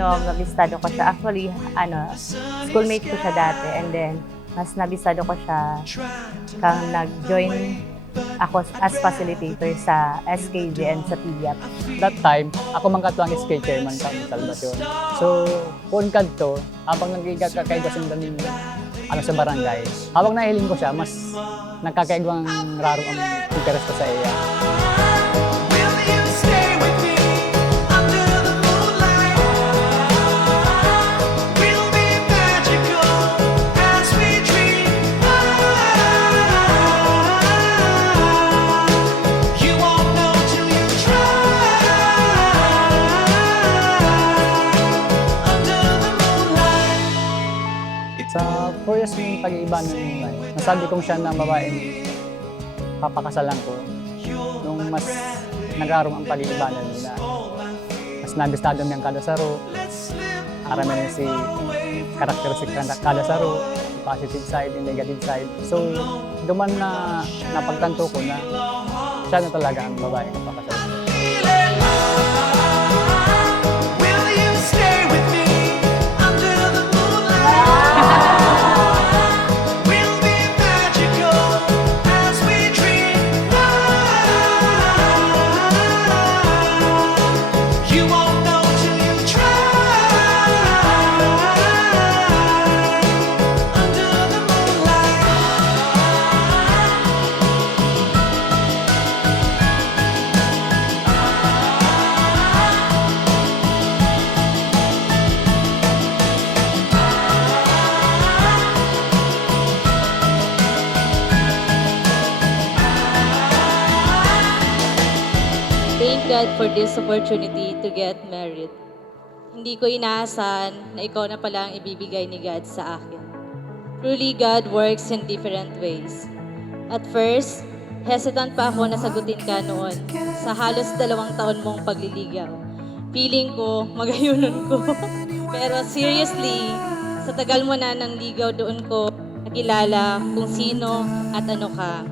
nabistado ko siya. Actually, schoolmate ko siya dati. And then, mas nabistado ko siya kang nag-join ako as facilitator sa SKJ and sa TIAP. That time, ako man katuang SK chairman sa Salvacion. So, kung kadto, habang nag-igat ka kay Gasundan sa barangay, habang nahiling ko siya, mas nagkakaigwang raro ang interest ko sa iya. Sa 4 years ng pag-iiba nun, nasabi kong siya na babaeng papakasalan ko nung mas nagarong ang pag-iibanan nila. Mas nabistado niyang kada saro, arami rin si karakteristik kada saro, positive side and negative side. So, duman na napagtanto ko na siya na talaga ang babaeng papakasalan. Thank God for this opportunity to get married. Hindi ko inaasahan na ikaw na pala ang ibibigay ni God sa akin. Truly, God works in different ways. At first, hesitant pa ako na sagutin ka noon sa halos 2 taon mong pagliligaw. Feeling ko, magayunan ko. Pero seriously, sa tagal mo na ng ligaw doon ko nakilala kung sino at ano ka.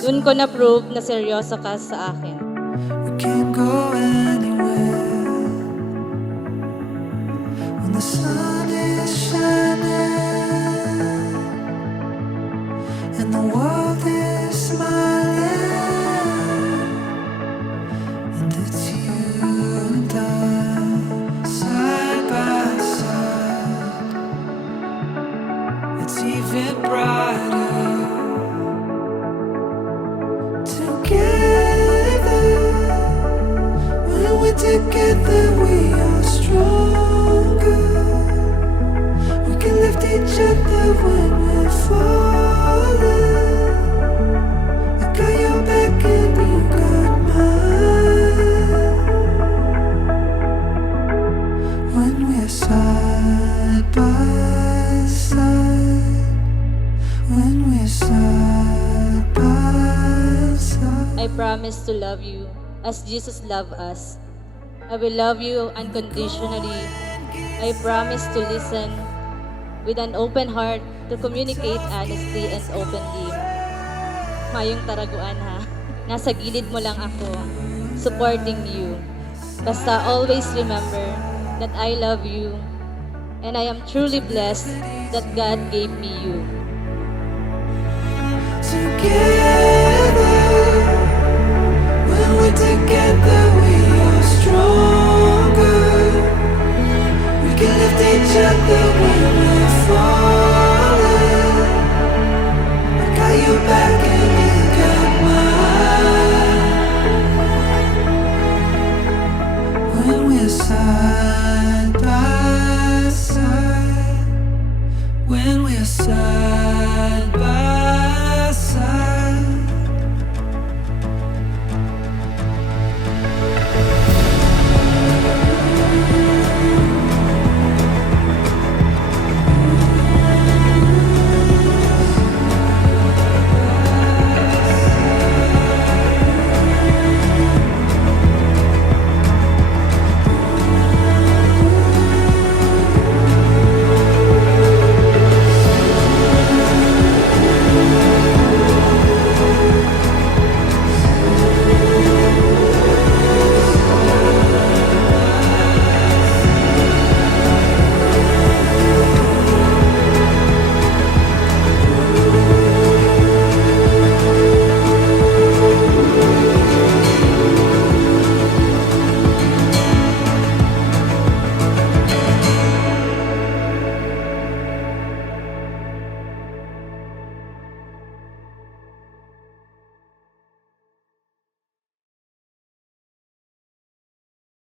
Doon ko na-prove na seryoso ka sa akin. We can't go anywhere when the sun is shining and the world is smiling, and it's you and I side by side. It's even brighter together. We are stronger. We can lift each other when we're falling. I got your back and you got mine. When we're side by side. When we're side by side. I promise to love you as Jesus loved us. I will love you unconditionally. I promise to listen with an open heart, to communicate honestly and openly. Mayong taraguan ha. Nasa gilid mo lang ako, supporting you. Basta always remember that I love you and I am truly blessed that God gave me you. Together, when we're together, we are stronger. We can lift each other when we're falling. I got your back and you got mine. When we're side by